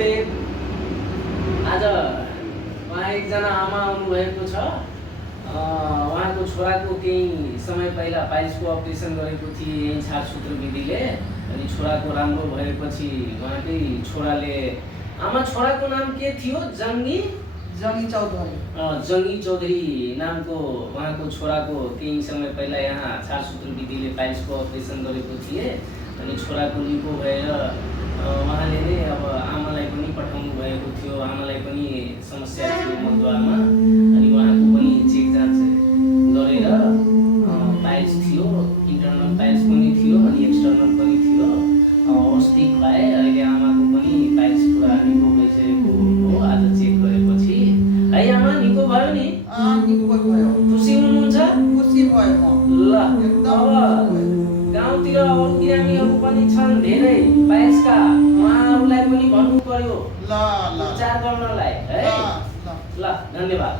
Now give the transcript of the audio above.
नमस्ते। आज उहाँ एकजना आमा आउनुभएको छ। उहाँको छोराको केही समय पहिला पाइल्सको अपरेसन गरेको थिए यही छारसूत्र विधिले। अनि छोराको राम्रो भएपछि उहाँकै छोराले आमा छोराको नाम के थियो? जंगी चौधरी। जंगी चौधरी नामको उहाँको छोराको केही समय पहिला यहाँ छारसूत्र विधिले पाइल्सको अपरेसन गरेको थिए। अनि छोराको निको भएर उहाँले नै अब आमालाई पनि पठाउनु भएको थियो। आमालाई पनि समस्या थियो मधुवामा। अनि उहाँको पनि चेक जाँच गरेर पाइल्स थियो, इन्टर्नल पाइल्स पनि थियो अनि एक्सटर्नल पनि थियो। अस्ति खुवाए, अहिले आमाको पनि पाइल्स पुरा निको भइसकेको हो। आज चेक गरेपछि है आमा निको भयो नि? निको भयो। खुसी हुनुहुन्छ? खुसी भयो म। ल एकदम गाउँतिर अरू बिरामीहरू पनि छन् धेरै पाइल्सका, उहाँहरूलाई पनि भन्नु पर्यो ल उपचार गर्नलाई है। ल धन्यवाद।